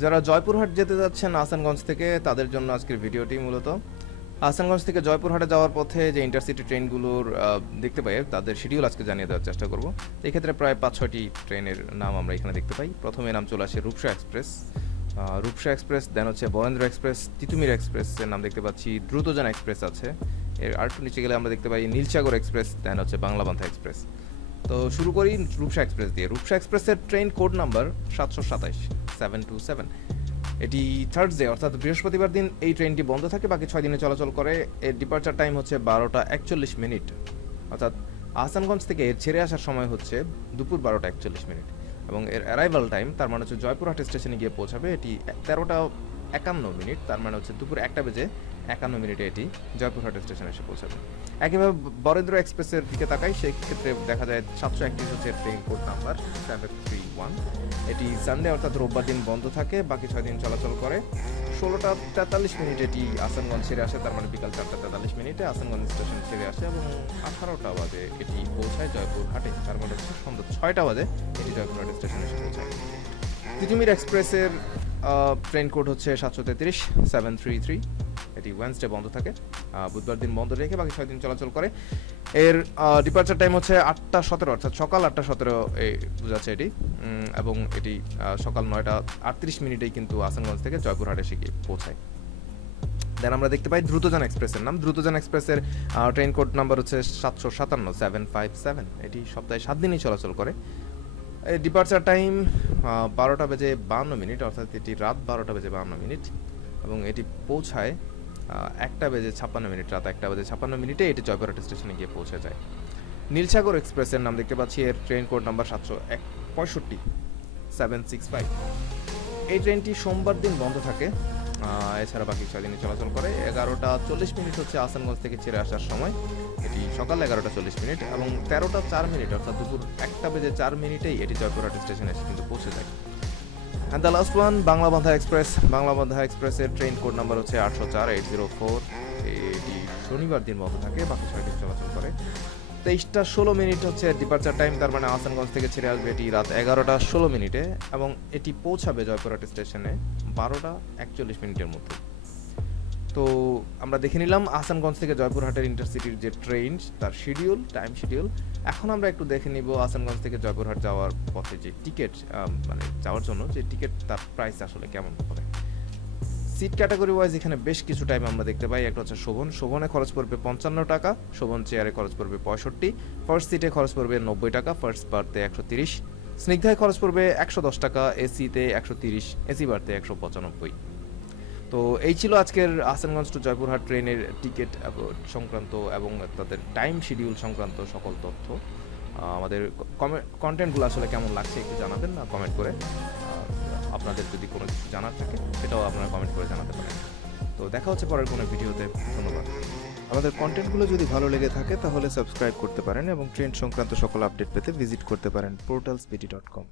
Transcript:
যারা জয়পুরহাট যেতে যাচ্ছেন আহসানগঞ্জ থেকে তাদের জন্য আজকের ভিডিওটি মূলত আহসানগঞ্জ থেকে জয়পুরহাটে যাওয়ার পথে যে ইন্টারসিটি ট্রেনগুলোর দেখতে পাই তাদের শিডিউল আজকে জানিয়ে দেওয়ার চেষ্টা করব। এই ক্ষেত্রে প্রায় 5-6টি ট্রেনের নাম আমরা এখানে দেখতে পাই। প্রথমে নাম চলে আসে রূপসা এক্সপ্রেস, দেন হচ্ছে বরেন্দ্র এক্সপ্রেস, তিতুমির এক্সপ্রেসের নাম দেখতে পাচ্ছি, দ্রুতযান এক্সপ্রেস আছে। এর আরেকটু নিচে গেলে আমরা দেখতে পাই নীলসাগর এক্সপ্রেস, দেন হচ্ছে বাংলাবান্ধা এক্সপ্রেস। তো শুরু করি রূপসা এক্সপ্রেস দিয়ে। রূপসা এক্সপ্রেসের ট্রেন কোড নাম্বার 727 এটি থার্সডে অর্থাৎ বৃহস্পতিবার দিন এই ট্রেনটি বন্ধ থাকে, বাকি 6 দিনে চলাচল করে। এর ডিপার্চার টাইম হচ্ছে 12টা 41 অর্থাৎ আহসানগঞ্জ থেকে এর ছেড়ে আসার সময় হচ্ছে দুপুর 12টা 41 এবং এর অ্যারাইভাল টাইম তার মানে হচ্ছে জয়পুরহাট স্টেশনে গিয়ে পৌঁছাবে এটি 13টা 51 তার মানে হচ্ছে দুপুর 1টা51 এটি জয়পুরহাট স্টেশনে এসে পৌঁছাবে। একইভাবে বরেন্দ্র এক্সপ্রেসের দিকে তাকাই, সেই ক্ষেত্রে দেখা যায় 731 হচ্ছে ট্রেন কোড নাম্বার 731। এটি সানডে অর্থাৎ রোববার দিন বন্ধ থাকে, বাকি 6 দিন চলাচল করে। 16টা 43 এটি আহসানগঞ্জ ছেড়ে আসে, তার মানে বিকাল 4টা 43 আহসানগঞ্জ স্টেশন ছেড়ে আসে এবং 18টা বাজে এটি পৌঁছায় জয়পুরহাটে, তার মানে হচ্ছে সন্ধ্যা 6টা বাজে এটি জয়পুরহাট স্টেশনে এসে পৌঁছায়। তিতুমির এক্সপ্রেসের ট্রেন কোড হচ্ছে 733 এটি ওয়েডনেসডে বন্ধ থাকে, বুধবার দিন বন্ধ রেখে বাকি 6 দিন চলাচল করে। এর ডিপার্চার টাইম হচ্ছে 8টা 17 অর্থাৎ সকাল 8টা 17 বোঝাচ্ছে এটি, এবং এটি সকাল 9টা 38 কিন্তু আহসানগঞ্জ থেকে জয়পুরহাট এসে গিয়ে পৌঁছায়। দেন আমরা দেখতে পাই দ্রুতযান এক্সপ্রেসের নাম। দ্রুতযান এক্সপ্রেসের ট্রেন কোড নাম্বার হচ্ছে 757 এটি সপ্তাহে 7 দিনই চলাচল করে। ডিপার্চার টাইম 12টা 52 অর্থাৎ এটি রাত 12টা 52 এবং এটি পৌঁছায় 1টা 56 রাত 1টা 56 এটি জয়পুরহাট স্টেশনে গিয়ে পৌঁছে যায়। নীলসাগর এক্সপ্রেসের নাম দেখতে পাচ্ছি, এর ট্রেন কোড নাম্বার 765 এই ট্রেনটি সোমবার দিন বন্ধ থাকে, এছাড়া বাকি 6 দিনে চলাচল করে। 11টা 40 হচ্ছে আহসানগঞ্জ থেকে ছেড়ে আসার সময়, এটি সকাল 11টা 40 এবং 13টা 4 অর্থাৎ দুপুর 1টা 4 এটি জয়পুরহাট স্টেশনে এসে কিন্তু পৌঁছে যায়। And the last one Banglabandha এক্সপ্রেসের ট্রেন কোড নাম্বার হচ্ছে 804 এটি শনিবার দিন বন্ধ থাকে, বাকি 6 দিন চলাচল করে। 23টা 16 হচ্ছে ডিপার্চার টাইম, তার মানে আহসানগঞ্জ থেকে ছেড়ে আসবে এটি রাত 11টা 16 এবং এটি পৌঁছাবে জয়পুরহাট স্টেশনে 12টা 41 মধ্যে। তো আমরা দেখে নিলাম আহসানগঞ্জ থেকে জয়পুরহাটের ইন্টারসিটির যে ট্রেন তার টাইম শিডিউল। এখন আমরা একটু দেখে নিব আহসানগঞ্জ থেকে জয়পুরহাট যাওয়ার পথে যে টিকিট, মানে যাওয়ার জন্য যে টিকিট তার প্রাইস আসলে কেমন হবে। সিট ক্যাটাগরি ওয়াইজ এখানে বেশ কিছু টাইম আমরা দেখতে পাই। একটা হচ্ছে শোভনে খরচ পড়বে 55 টাকা, শোভন চেয়ারে খরচ পড়বে 65, ফার্স্ট সিটে খরচ পড়বে 90 টাকা, ফার্স্ট বার্থে 130, স্নিগ্ধায় খরচ পড়বে 110 টাকা, এসিতে 130, এসি বার্থে 195। তো এই ছিল আজকের আহসানগঞ্জ টু জয়পুরহাট ট্রেনের টিকিট সংক্রান্ত এবং তাদের টাইম শিডিউল সংক্রান্ত সকল তথ্য। আমাদের কন্টেন্টগুলো আসলে কেমন লাগছে একটু জানাবেন না কমেন্ট করে। আপনাদের যদি কোনো কিছু জানার থাকে সেটাও আপনারা কমেন্ট করে জানাতে পারেন। তো দেখা হচ্ছে পরের কোনো ভিডিওতে। ধন্যবাদ। আমাদের কন্টেন্টগুলো যদি ভালো লেগে থাকে তাহলে সাবস্ক্রাইব করতে পারেন এবং ট্রেন সংক্রান্ত সকল আপডেট পেতে ভিজিট করতে পারেন portalspt.com।